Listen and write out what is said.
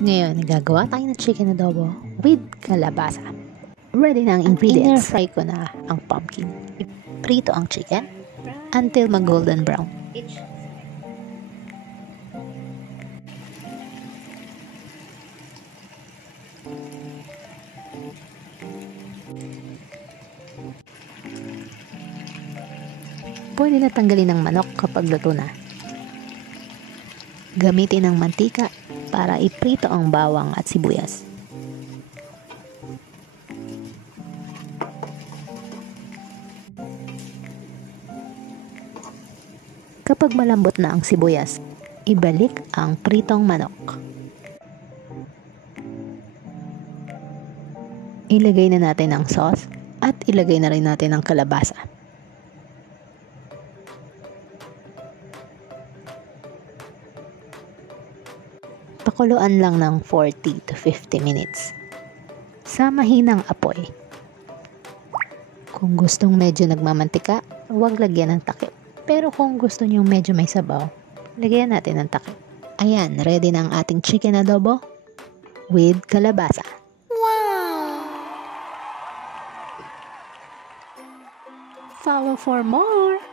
Ngayon, gagawa tayo ng chicken adobo with kalabasa. Ready na ang ingredients. In-air fry ko na ang pumpkin. Prito ang chicken until mag-golden brown. Pwede na tanggalin ng manok kapag luto na. Gamitin ng mantika para iprito ang bawang at sibuyas. Kapag malambot na ang sibuyas, ibalik ang pritong manok. Ilagay na natin ang sauce at ilagay na rin natin ang kalabasa. Pakuluan lang ng 40 to 50 minutes. Sa mahinang apoy. Kung gustong medyo nagmamantika, huwag lagyan ng takip. Pero kung gusto nyo medyo may sabaw, lagyan natin ng takip. Ayan, ready na ang ating chicken adobo with kalabasa. Wow! Follow for more!